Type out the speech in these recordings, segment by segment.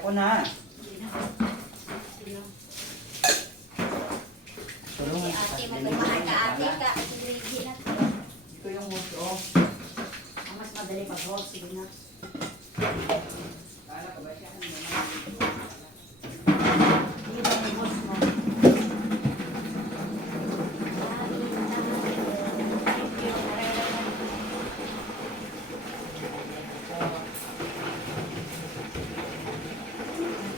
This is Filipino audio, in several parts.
Ako na. Tulungan kita. Ate, magmamahal ka ate ka. Hindi na. Ito yung host, oh. Mas madali pag-hold. Sige na. Kala ko ba siya? Sige ba yung boss mo?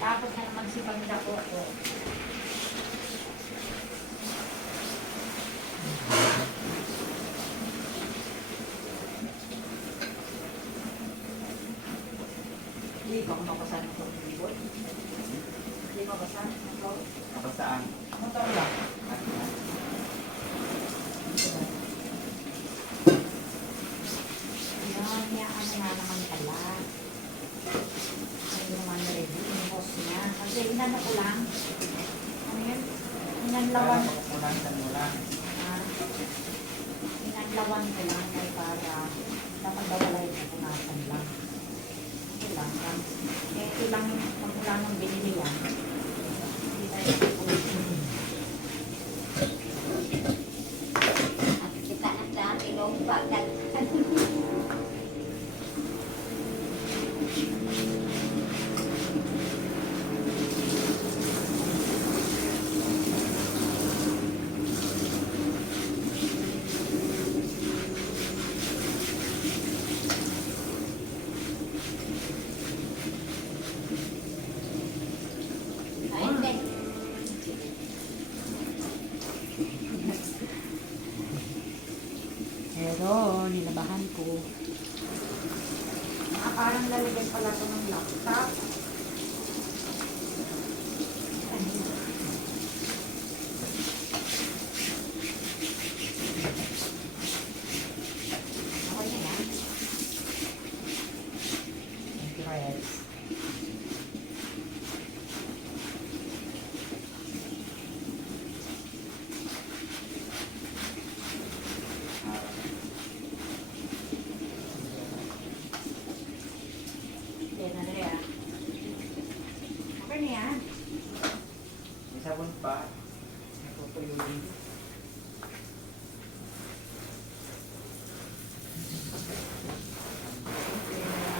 Tapos na naman si Pamela ko. Hindi ko mabasan ito. Hindi ko mabasan ito. Ako saan? Motor lang. Yan, ano nga naman pala. Ay, naman ready yung boss niya. Kasi inano ko lang. Ano yun? Inanlawan. Pupunasan mo lang. Inanlawan ko lang ay para dapat daw wala yung pupunasan lang. Ito lang. Eh, ito lang magmula nung binili yan. Hindi tayo nakapulitin. At kita na sa ilong bagat. Pero, nilabahan ko. Parang lalagyan pala ito ng laptop. Okay na yan. Thank you, Reds. Okay na yan. May sabon pa. Napupuyo din.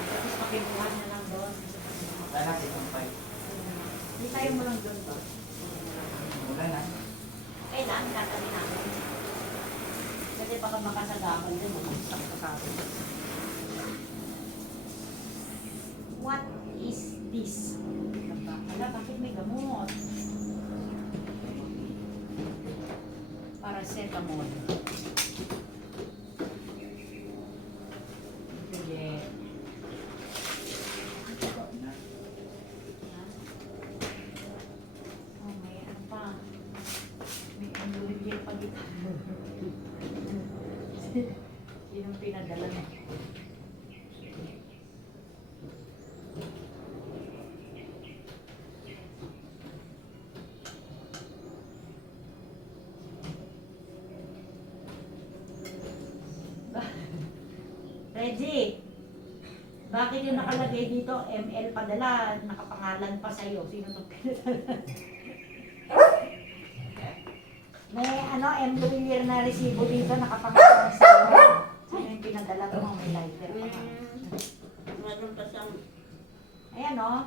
Tapos pakibuhan na lang doon. Sana si Kumpay. Hindi tayo mo lang doon to. Wala na. Kailangan katabi natin. Kasi baka makasagaman din, mag-isang kasama. What is this? Ala, bakit may gamot? Paracetamol. Sige. Oh, may ano pa. May andulibir pa dito. Sinong pinadala na? Reggie, bakit yung nakalagay dito, ML padala, nakapangalan pa sa'yo? Sino itong pinadala? May ano, ML na resibo dito, nakapangalan sa'yo. Sino yung pinadala ito? May lighter pa nga. Meron pa siyang Ayan o.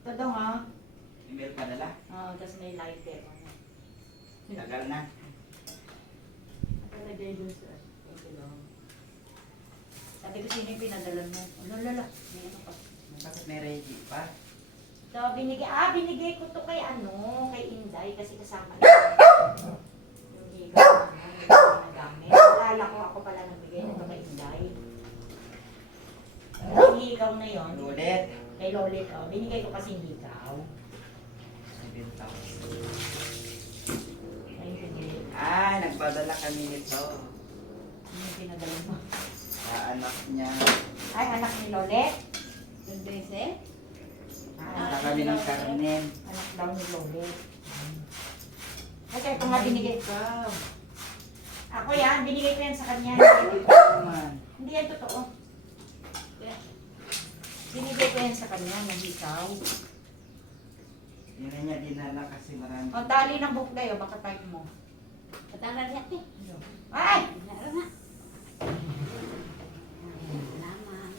Ito daw ha. Email pa nila. Oo, tapos may lighter. Tagal na. Nakalagay dun sa sabi ko sino yung pinadala mo? Ano lala? May ano pa. Bakit may Reggie pa? So, binigay ko to kay kay Inday kasi kasama niya. Yung higaw na nagamit. Alala ko ako pala nagbigay nito kay Inday. Yung higaw na yon Ulit. kay Lolit, binigay ko kasi higaw. 7,000. Ay, hindi. Nagpadala kami nito. Ano yung pinadala mo? Sa anak niya. Ay, anak ni Lolit? yung bese. Sa kami ng karnen. Anak daw ni Lolit. Kasi ito nga binigay. Ikaw. Ako yan, binigay ko yan sa kanya. Ikaw naman. Hindi yan totoo. Binigay ko yan sa kanya, nahikaw. Yun na niya dinala kasi marami. O, tali ng buklay, o, baka type mo. Patara lihat eh. Ay! Meron na. Salamat.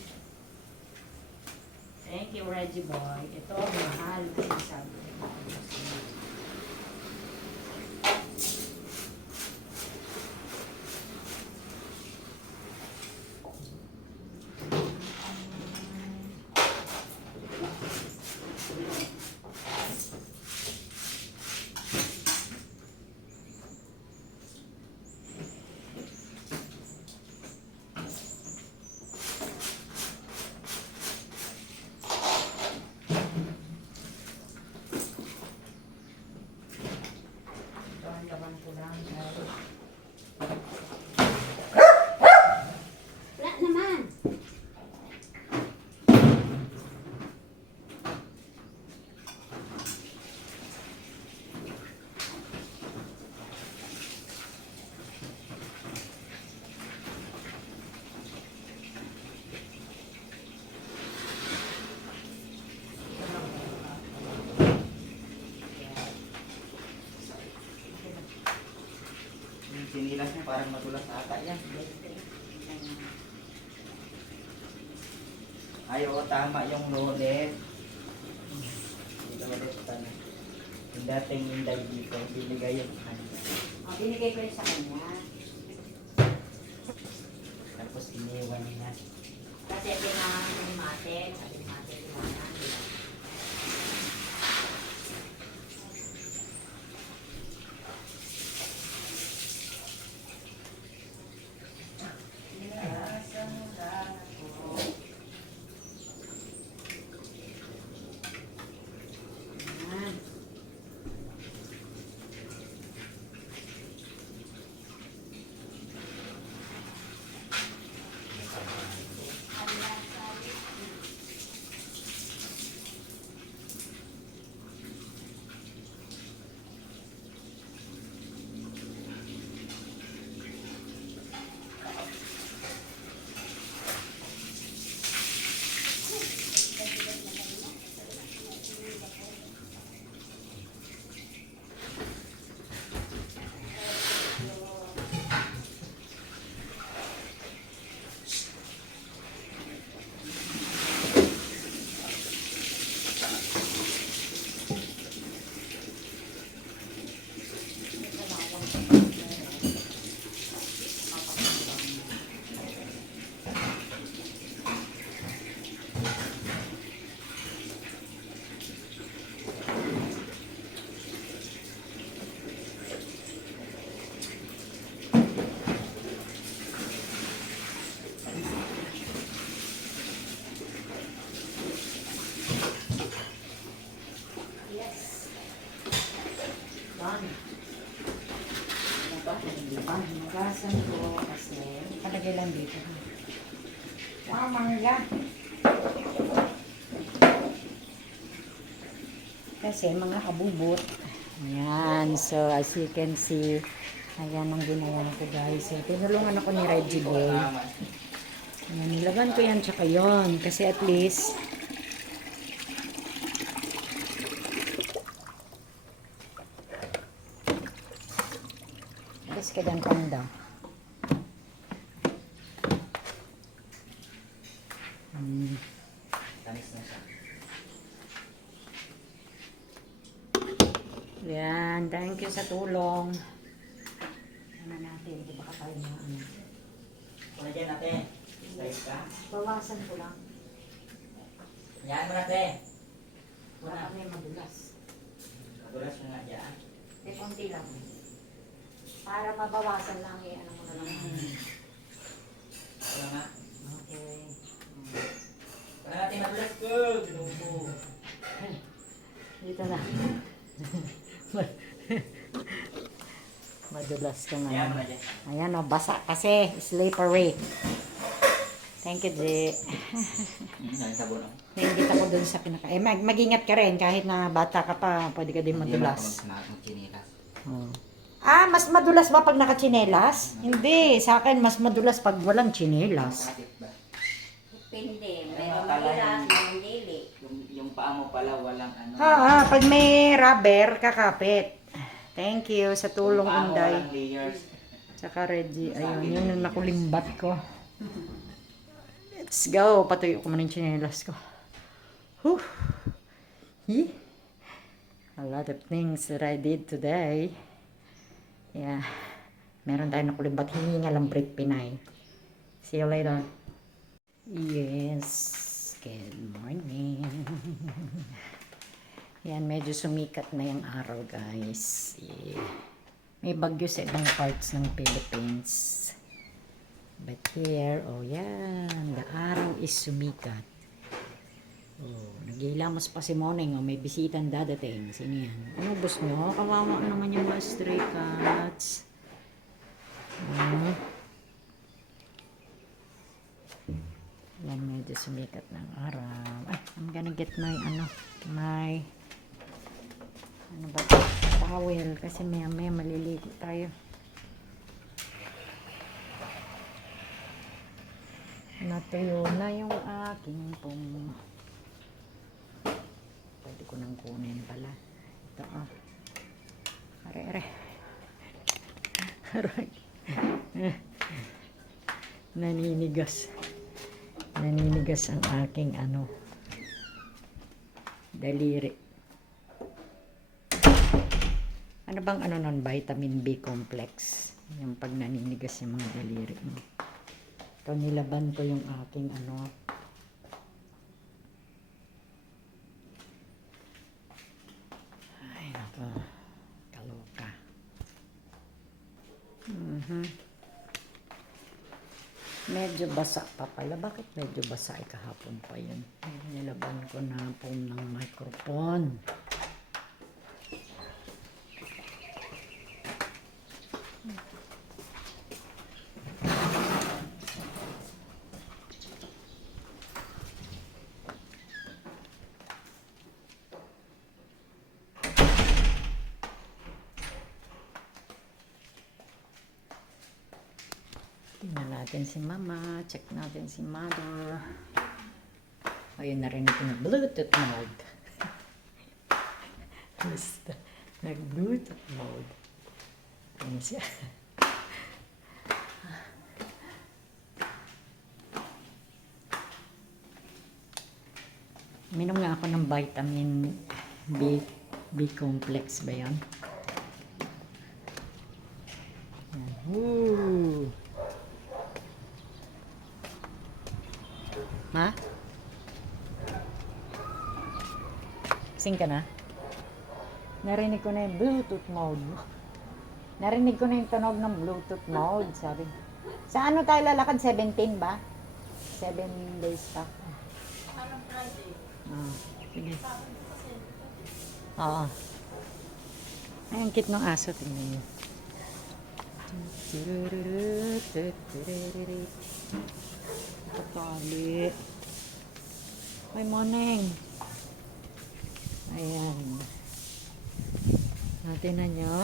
Thank you, Reggie Boy. Ito, mahal. Ay, sabi ko. Ito ang laman ko lang. Wala naman. Yung sinilas niya parang madulas ata yan. Ay, oo, tama yung lolet. Yung lolet pa na. Yung dating Inday dito, binigay yung kanya. O, binigay ko yun sa kanya. Tapos iniwan niya. Kasi kailangan ko ni Mate. Sabi ni Mate, kailangan. Ayan. Yes. Done. Ano ba? Hindi pa. Hinugasan ko kasi palagay lang dito. Wow, mangga. Kasi mga kabubot. Ayan. So, as you can see, ayan ang ginawa ko, guys. So, tinulungan ako ni Reggie Boy. Tama. Ayan, nilaban ko yan tsaka yun. Kasi at least, kadang daw. Tamis na siya. Yan, thank you sa tulong. Ano natin, di ba tayo na ano. Kuna dyan natin. Stay ka. Bawasan ko lang. Yan mo natin. Wala kami madulas. Madulas mo nga dyan. Eh, konti lang. Para mabawasan lang eh, ano mo na lang. Wala nga. Okay. Wala natin madulas ko. Ginubo. Dito na. Madulas ka nga. Yan mo na dyan. Ayan o, basa kasi. Slippery. Thank you, Jay. Ang sabon. Nainggit ako dun sa pinaka... Eh, mag-ingat ka rin. Kahit na bata ka pa, pwede ka din madulas. Mag-chinilas. Oh. Ah, mas madulas ba pag nakachinelas? Hindi. Sa akin, mas madulas pag walang chinelas. Sakit ba? Depende. Meron pala, Mahilas, mandili. yung paa mo pala walang ano. Pag may rubber, kakapit. Thank you sa tulong, Yung paa mo Inday. walang layers. Tsaka Reggie, ayun, yun yung nakulimbat ko. Let's go. Patuyo ko muna yung chinelas ko. Whew. Hee. A lot of things that I did today. Yeah. Meron tayong nakulimbat. Hininga lang break Pinay. See you later. Yes. Good morning. Yan, medyo sumikat na yung araw, guys. Yeah. May bagyo sa ibang parts ng Philippines. But here, oh yan, the araw is sumikat. Oh, nag-iilamos pa si Moneng. Oh, may bisitang dadating. Sino yan? Ano bus nyo? Kawawa naman yung mga stray cats. Yan, medyo sumikat ng araw. Ay, I'm gonna get my, ano ba ito? Towel. Kasi maya maliligo tayo. Natuyo na yung aking pong. Pwede ko nang kunin pala. Ito, oh. Are. Aray. Naninigas. Naninigas ang aking daliri. Ano bang nun? Vitamin B complex. Yung pag naninigas yung mga daliri mo. Ito, nilaban ko yung aking ay nako, kaloka. Medyo basa pa pala. Bakit medyo basa? Ay, kahapon pa yun. Ay, nilaban ko na po ng microphone. Tingnan natin si Mama. Check natin si Mother. Ayun, narinig ko na Bluetooth mode. Basta, nag-Bluetooth mode. Ayun siya. Minom nga ako ng vitamin B complex ba yan? Woo! Ma? Sing ka na? Narinig ko na yung Bluetooth mode. Narinig ko na yung tunog ng Bluetooth mode. Sabi. Sa ano tayo lalakad? 17 ba? 7 days pa. Parang Friday. Sige. Oo. Ay, ang cute ng aso. Tingnan niyo. Patali. Ay, Moneng. Ayan. Natin na nyo.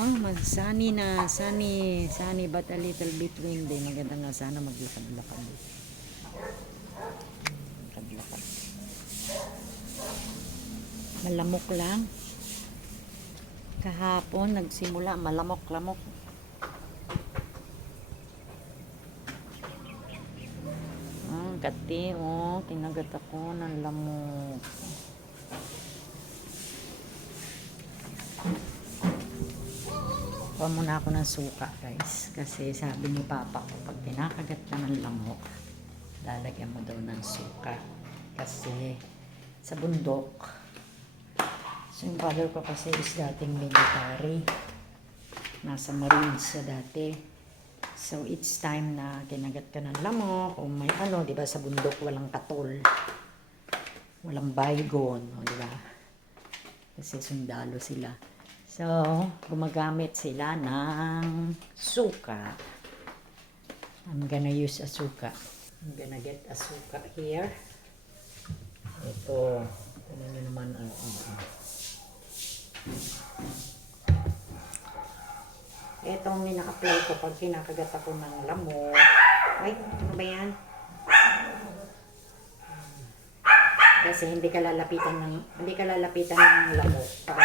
Sunny na. Sunny but a little bit windy. Maganda nga sana maglakad-lakad. Maglakad. Malamok lang. Kahapon nagsimula malamok-lamok. Kati, oh, kinagat ako ng lamok. Kuha muna ako ng suka, guys. Kasi sabi ni Papa ko, pag kinakagat ka ng lamok, lalagyan mo daw ng suka. Kasi sa bundok, so yung father ko kasi is dating military. Nasa Marines siya dati. So, it's time na kinagat ka ng lamok o may di ba sa bundok walang katol. Walang baygon, di ba? Kasi sundalo sila. So, gumagamit sila ng suka. I'm gonna use a suka. I'm gonna get a suka here. Ito. Ano nyo naman, Itong naka-play ko pag kinakagat ako ng lamok. Ay, ano ba yan? Kasi hindi ka lalapitan ng lamok para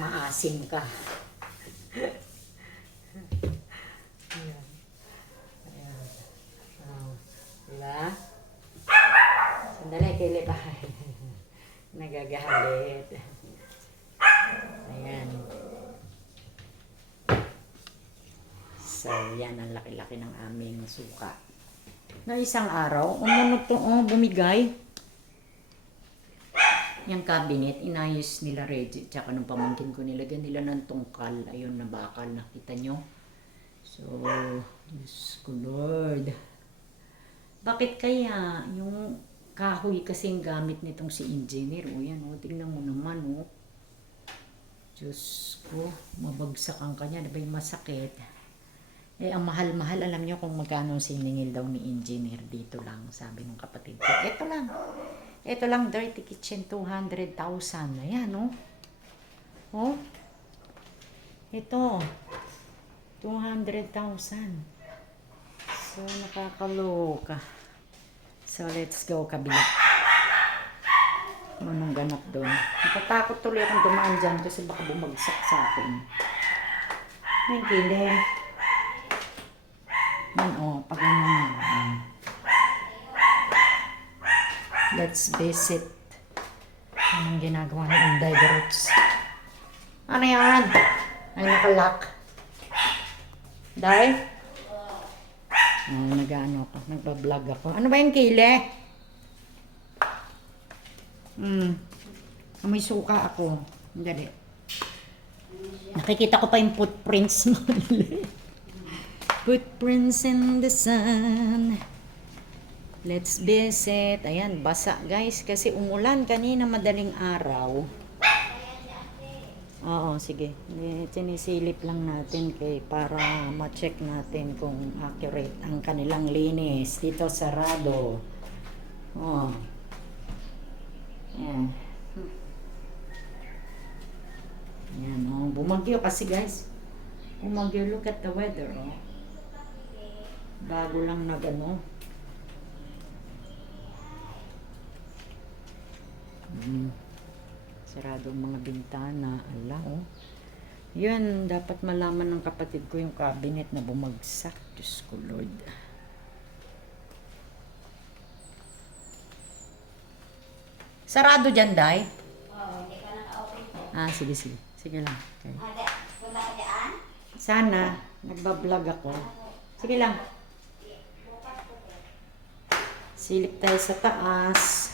maasim ka. Ayan. Ayan. Oh, diba? Sandali, kilip. Nagagalit. Ayan. So, yan ang laki-laki ng aming suka. Na isang araw, bumigay. Yung cabinet, inayos nila Reggie, tsaka nung pamangkin ko, nilagyan nila ng tungkal. Ayun, na bakal, nakita nyo? So, Diyos ko Lord. Bakit kaya yung kahoy kasing gamit nitong si engineer? O yan, tingnan mo naman, Diyos ko, mabagsak ang kanya, diba yung masakit? Ang mahal-mahal, alam nyo kung magkano siningil daw ni engineer dito lang, sabi ng kapatid ko. Ito lang, dirty kitchen, 200,000. Ayan, Ito, 200,000. So, nakakaloka. So, let's go, kabila. Anong ganap doon? Natatakot tuloy akong dumaan dyan kasi baka bumagsak sa akin. May kilim. Yan, pag ganyan. Let's visit. Anong ginagawa ni Inday Garots? Ano yan? Ay, nakalock. Day? Nagbablog ako. Ano ba yung kile? May suka ako. Dali. Nakikita ko pa yung footprints mo. Footprints in the sun. Let's visit. Ayan, basa guys. Kasi umulan kanina madaling araw. Oo, sige. Sinisilip lang natin para ma-check natin kung accurate ang kanilang linis. Dito sarado. Ayan. Ayan, bumagyo kasi guys. Bumagyo, look at the weather, Bago lang sarado ang mga bintana. Yun, dapat malaman ng kapatid ko yung cabinet na bumagsak. Diyos ko Lord. Sarado dyan, Day? Oo, hindi ka naka-open po. Sige. Sige lang. Okay. Punta ka dyan? Sana, nagbablog ako. Sige lang. Silip tayo sa taas.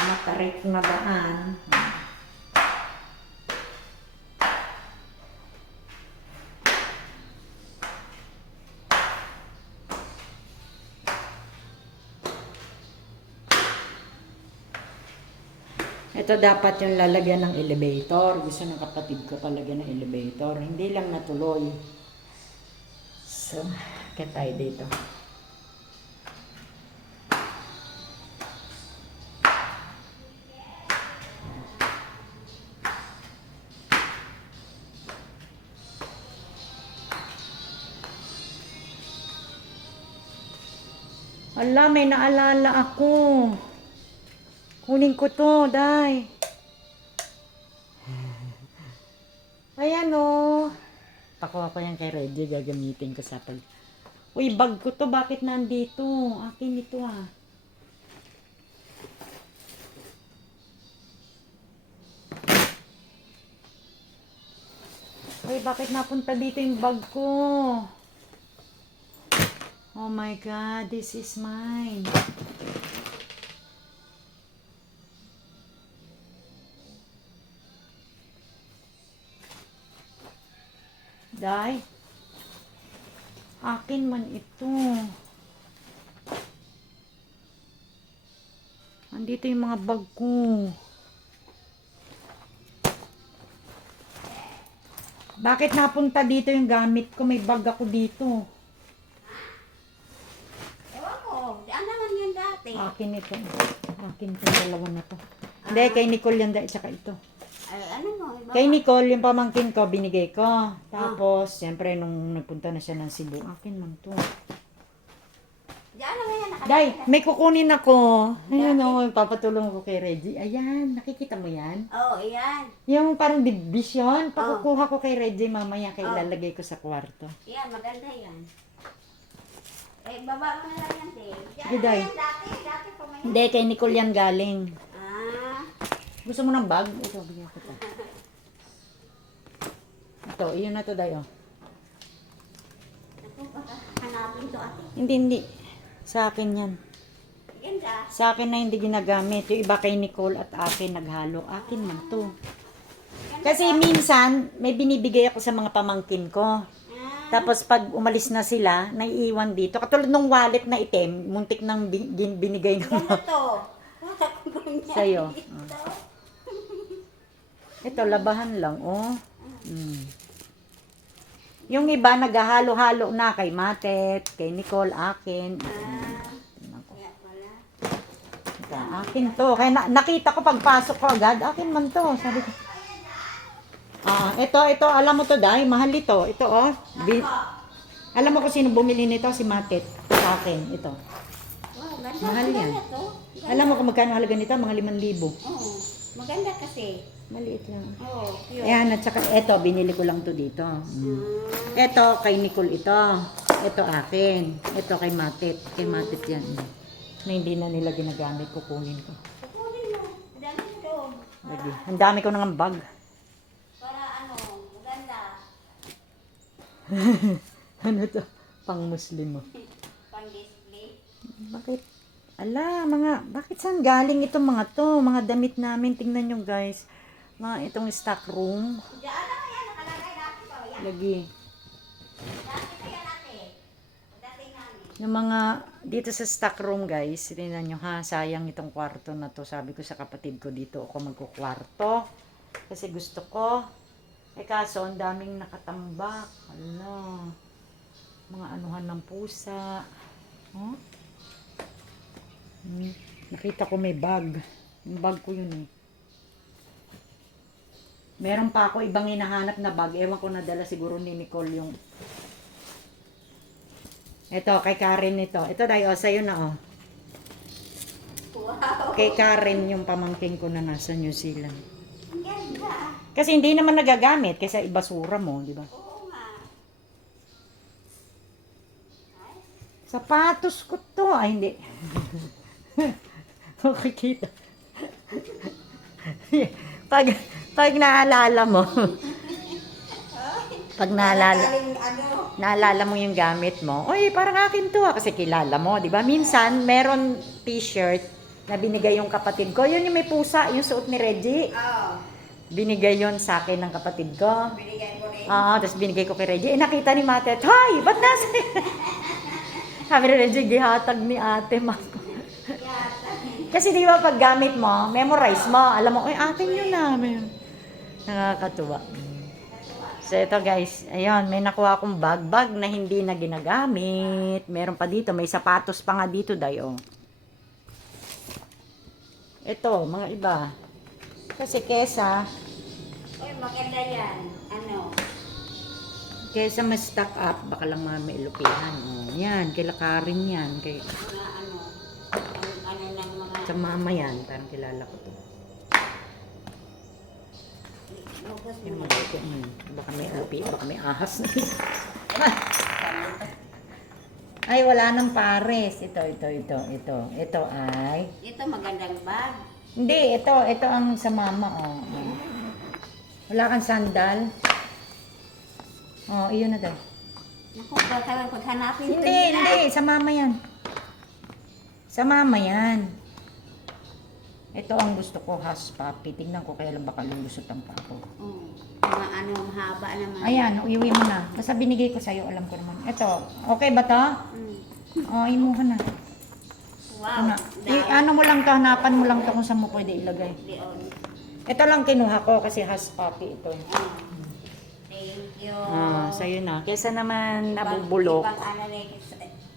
Matarik na daan. Ito dapat yung lalagyan ng elevator. Gusto ng kapatid ko palagyan ng elevator. Hindi lang natuloy. So, kaya tayo dito. Ala, may naalala ako. Kunin ko to, Day. Ayan, Pakuha ko yan kay Reggie. Gagamitin ko sa pag... Uy, bag ko to. Bakit nandito? Akin ito, Uy, bakit napunta dito yung bag ko? Oh my God, this is mine. Day, akin man ito. Andito yung mga bag ko. Bakit napunta dito yung gamit ko? May bag ako dito. Ewan ko, diyan naman yan dati. Akin ito. Akin itong dalawa na to. Hindi, kay Nicole yan dahil tsaka ito. Ay, ano mo? Iba Kay Nicole, yung pamangkin ko, binigay ko. Tapos, siyempre, nung nagpunta na siya ng Cebu, akin man to. Diyan naman yan Day, may kukunin ako. Ayan o, papatulong ko kay Reggie. Ayan, nakikita mo yan? Oo, iyan. Yung parang division, pakukuha ko kay Reggie mamaya kay ilalagay ko sa kwarto. Iyan, maganda yan. Eh, baba mo na lang yan, Dave. Sige, Day. Dati pa may... Hindi, kay Nicole yan galing. Ah, Gusto mo ng bag? Ito, bigyan ko to. Ito, iyon na to, Day. Oh. ako, baka hanapin to ate. Hindi. Sa akin yan. Ganda. Sa akin na hindi ginagamit. Yung iba kay Nicole at akin naghalo. Akin man to. Kasi minsan, may binibigay ako sa mga pamangkin ko. Ah, Tapos pag umalis na sila, naiiwan dito. Katulad nung wallet na itim, muntik nang binigay ng ganda to. Baka ko ganyan. sa'yo. Ito. Ito, labahan lang, oh. Yung iba, naghahalo-halo na kay Matet, kay Nicole, akin. Tingnan ko. Kaya pala. Ito, akin to. Kaya nakita ko pagpasok ko agad, akin man to. Sabi ko. Ito, alam mo to, Day, mahal ito. Ito, oh. Alam mo kung sino bumili nito? Si Matet. Sa akin, ito. Wow, ganda. Mahal yan. Ganda to. Ganda. Alam mo kung magkano halaga nito? Mga 5,000. Oo, maganda kasi. Maliit lang. Oo, yun. Ayan, at saka ito, binili ko lang to dito. Ito, kay Nicole ito. Ito akin. Ito kay Matet. Kay Matet yan. Na hindi na nila ginagamit, kukunin ko. Kukunin mo. Dami to. Lagi. Ang dami ko nang bag. Para ano, maganda. Ano to? Pang Muslim mo. Pang-display. Bakit? Bakit saan galing itong mga to? Mga damit namin. Tingnan nyo guys. Itong stock room. Diyan lang yan, nakalagay dati pa. Yan. Lagi. Dati pa yan natin. Dati namin. Yung mga, dito sa stock room guys, tingnan nyo ha, sayang itong kwarto na to. Sabi ko sa kapatid ko, dito ako magkukwarto. Kasi gusto ko. Kaso, ang daming nakatambak. Ala. Mga anuhan ng pusa. Oh? Nakita ko may bag. Yung bag ko yun eh. Meron pa ako ibang hinahanap na bag. Ewan ko nadala siguro ni Nicole yung... Ito, kay Karen ito. Ito tayo, sa'yo na oh. Wow. Kay Karen yung pamangking ko na nasa New Zealand. Ang ganda. Kasi hindi naman nagagamit kasi ibasura mo, di ba? Oo nga. Sapatos ko to. Ay, hindi. Makikita. pag naalala mo, pag naalala mo yung gamit mo, oy, parang akin to kasi kilala mo, di ba? Minsan, meron t-shirt na binigay yung kapatid ko. Yun yung may pusa, yung suot ni Reggie. Oo. Binigay yon sa akin ng kapatid ko. Binigay mo rin. Tapos binigay ko kay Reggie. Nakita ni Matet, "Hoy, ba't nasa?" Sabi ni Reggie, gihatag ni ate, Mako. Kasi di ba pag gamit mo, memorize mo. Alam mo, atin yun na. Nakakatuwa. So ito guys, ayun, may nakuha akong bag na hindi na ginagamit. Meron pa dito, may sapatos pa nga dito, dayo. Ito, mga iba. Kasi kesa Uy, maganda yan. Ano? ma-stock up, baka lang may ilupihan. Oh, yan, kay Lakarin yan. Kay Mga ano? Ano ng mga... sa mama yan, parang kilala ko to. Lugos Yung mo. mabuti mo. Baka may alupi, baka may ahas na. Ay, wala nang pares. Ito. Ito ay... Ito magandang bag. Hindi, ito ang sa mama, oh. Wala kang sandal. Oh, iyon na daw. Naku, baka paghanapin ito Hindi, sa mama yan. Sa mama yan. Ito ang gusto ko, hush puppy. Tignan ko kaya lang baka lulusutan pa ako. Oo. Mga ano, mahaba naman. Ayan, iuwi mo na. Basta binigay ko sa'yo, alam ko naman. Ito, okay ba to? Oh, imuha na. Wow. Ano mo lang to, hanapan mo lang to kung saan mo pwede ilagay. Leon. Ito lang kinuha ko kasi hush puppy ito. Thank you. Sa'yo na. Kesa naman nabubulok. Ibang ano na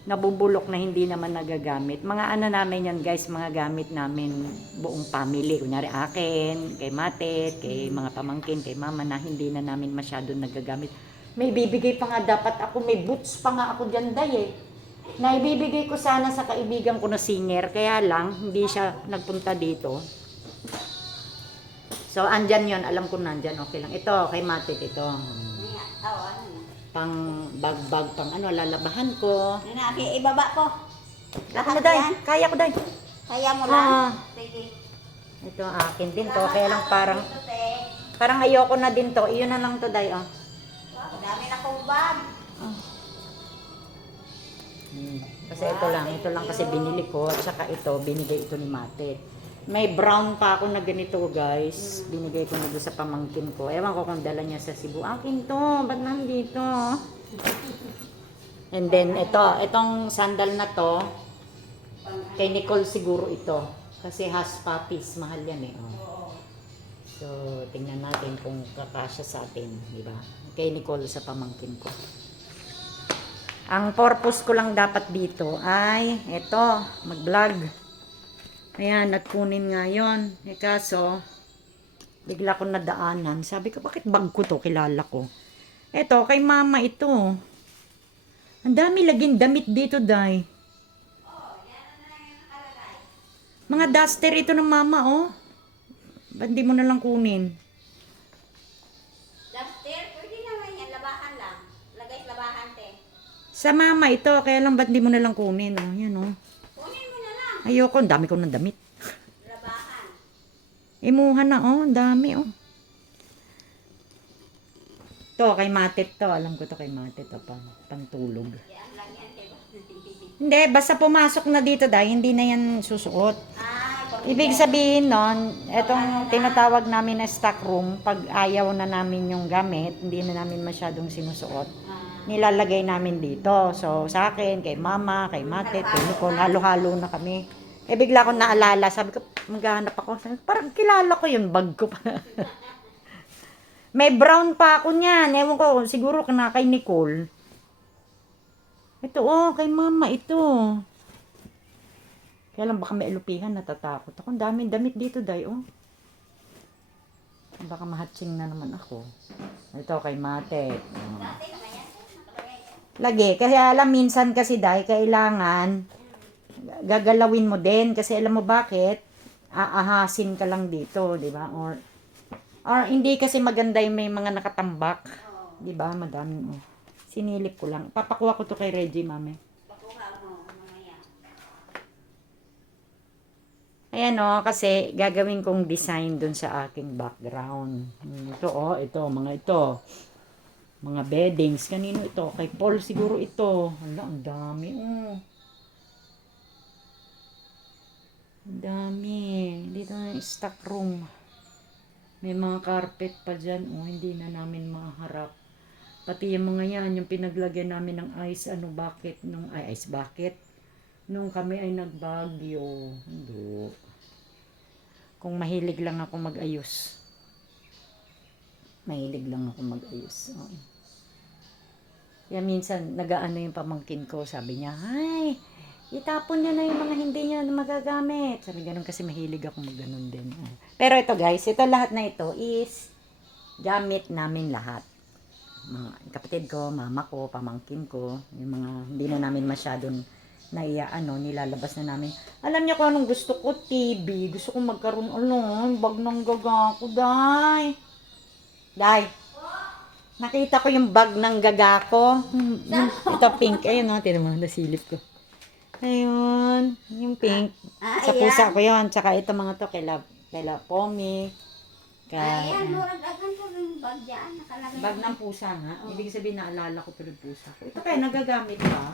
Nabubulok na hindi naman nagagamit. Mga ano namin yan guys, mga gamit namin buong family. Kunyari akin, kay Matet, kay mga pamangkin, kay mama na hindi na namin masyado nagagamit. May bibigay pa nga dapat ako, may boots pa nga ako dyan day eh. Naibibigay ko sana sa kaibigan ko na singer, kaya lang, hindi siya nagpunta dito. So, andyan yon, alam ko nandyan, okay lang. Ito, kay Matit, ito. Niya, ano na. Pang bag-bag, pang ano, lalabahan ko. Ano na, ibaba ko. Ako na, Day. Kaya ko, Day. Kaya mo lang? Ah. Sige. Ito, akin din to. Kaya lang parang ayoko na din to. Iyon na lang to, Day, oh. Dami na kong bag. Kasi ito lang kasi binili ko. At saka ito, binigay ito ni Matit. May brown pa ako na ganito, guys. Binigay ko na doon sa pamangkin ko. Ewan ko kung dala niya sa Cebu. Akin to. Ba't nandito? And then, itong sandal na to, kay Nicole siguro ito. Kasi has puppies. Mahal yan eh. Oh. So, tingnan natin kung kakasya sa atin. Diba? Kay Nicole sa pamangkin ko. Ang purpose ko lang dapat dito ay ito, mag-vlog. Ayan, nagkunin nga yun. Kaso, bigla ko nadaanan. Sabi ko, bakit bag ko to? Kilala ko. Eto, kay mama ito. Ang dami laging damit dito, Day. Mga duster ito ng mama, oh. Ba't di mo na lang kunin? Duster, pwede naman yan. Labahan lang. Lagay sa labahan, te. Sa mama ito, kaya lang ba't di mo na lang kunin, oh. Yan, oh. Kunin mo na lang. Ayoko, ang dami ko ng damit. Labahan. Imuha na, oh. Ang dami, oh. To, kay Matit to. Alam ko to kay Matit, to. Pantulog. Yan lang yan, te. Hindi, basta pumasok na dito, Day, hindi na yan susuot. Ay, Ibig sabihin nun, etong tinatawag namin na stock room, pag ayaw na namin yung gamit, hindi na namin masyadong sinusuot, nilalagay namin dito. So, sa akin, kay mama, kay Matit, kay Nicole, halo-halo na kami. Eh, bigla ko naalala, sabi ko, maghahanap ako. Sabi ko, parang kilala ko yung bag ko pa. May brown pa ako niyan. Ewan ko, siguro na kay Nicole. Ito, oh, kay mama, ito. Kaya lang baka may elupihan, natatakot ako. Ang daming damit dito, Day, oh. Baka mahatsing na naman ako. Ito, kay Matet. Oh. Lagi, kasi alam, minsan kasi, Day, kailangan gagalawin mo din. Kasi alam mo bakit? Aahasin ka lang dito, di ba? Or hindi kasi maganda yung may mga nakatambak. Di ba? Madami, oh. Sinilip ko lang. Papakuha ko to kay Reggie, mami. Pakuha mo, mamaya. Ayan o, kasi gagawin kong design dun sa aking background. Ito o, mga ito. Mga beddings. Kanino ito? Kay Paul siguro ito. Hala, ang dami o. Ang dami. Dito na yung stock room. May mga carpet pa dyan. O, hindi na namin maharap. Pati yung mga yan, yung pinaglagyan namin ng ice bucket, ice bucket. Nung kami ay nagbagyo. Hindi. Kung mahilig lang ako mag-ayos. Mahilig lang ako mag-ayos. Oh. Kaya minsan, nagaano yung pamangkin ko. Sabi niya, ay, itapon niya na yung mga hindi niya magagamit. Sabi ganun kasi mahilig ako mag-ganon din. Oh. Pero ito guys, ito lahat na ito is gamit namin lahat. Mga kapatid ko, mama ko, pamangkin ko, yung mga hindi na namin masyadong nilalabas na namin. Alam niyo kung anong gusto ko? TV. Gusto ko magkaroon, bag ng gaga ko, Day. Day. Nakita ko yung bag ng gaga ko. Ito pink. Ayun o, tinan mo, nasilip ko. Ayun, yung pink. Sa pusa ko yun. Tsaka ito mga to, kaila Pomi. Ayan, murag-agan ko yung bag dyan. Nakalagay. Bag ng pusa nga. Ibig sabihin naalala ko tuloy pusa ko. Ito kaya nagagamit pa.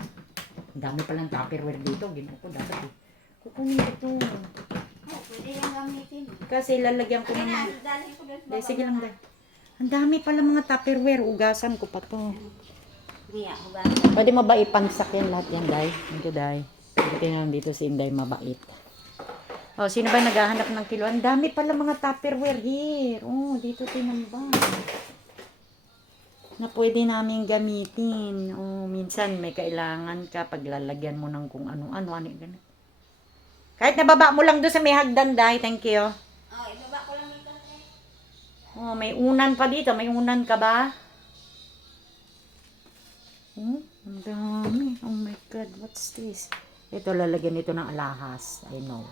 Ang dami palang Tupperware dito. Ginawa ko dapat eh. Kukunin ko ito. Oh, pwede yung gamitin. Kasi lalagyan ko Kaya ng... na, dalhin ko doon sa baba. Sige lang, Day. Ang dami pala mga Tupperware. Ugasan ko pa to. Kaya, hugasan. Pwede mo ba ipansak yan lahat yan, Day? Ito, Day. Ito na dito si Inday mabait. Oh, sino ba naghahanap ng kilo? Ang dami pala mga Tupperware here. Oh, dito tinambang. Na pwede namin gamitin. Oh, minsan may kailangan ka paglalagyan mo ng kung ano-ano. Ano ganun. Kahit nababa mo lang doon sa may hagdan, Day. Thank you. Oh, ibaba ko lang ito. Oh, may unan pa dito. May unan ka ba? Ang dami. Oh my God, what's this? Ito, lalagyan nito ng alahas. I know.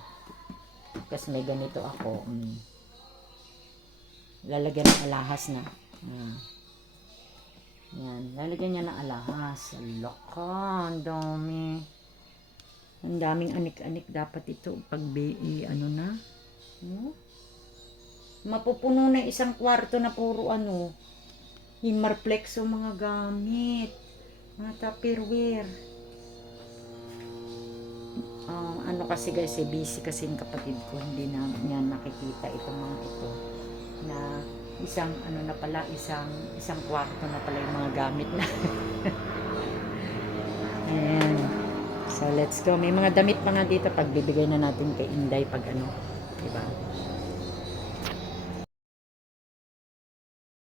Kasi may ganito ako. Lalagyan ng alahas na. Yan. Lalagyan niya ng alahas. Alaka, ang dami. Ang daming anik-anik dapat ito. Pag ano na. Mapupuno na isang kwarto na puro Himarplex o mga gamit. Mga tupperware. Ano kasi guys, busy kasi yung kapatid ko. Hindi na niya nakikita itong mga ito. Na isang na pala, isang kwarto na pala yung mga gamit na. Ayan. So let's go. May mga damit pa nga dito. Pagbibigay na natin kay Inday pag diba?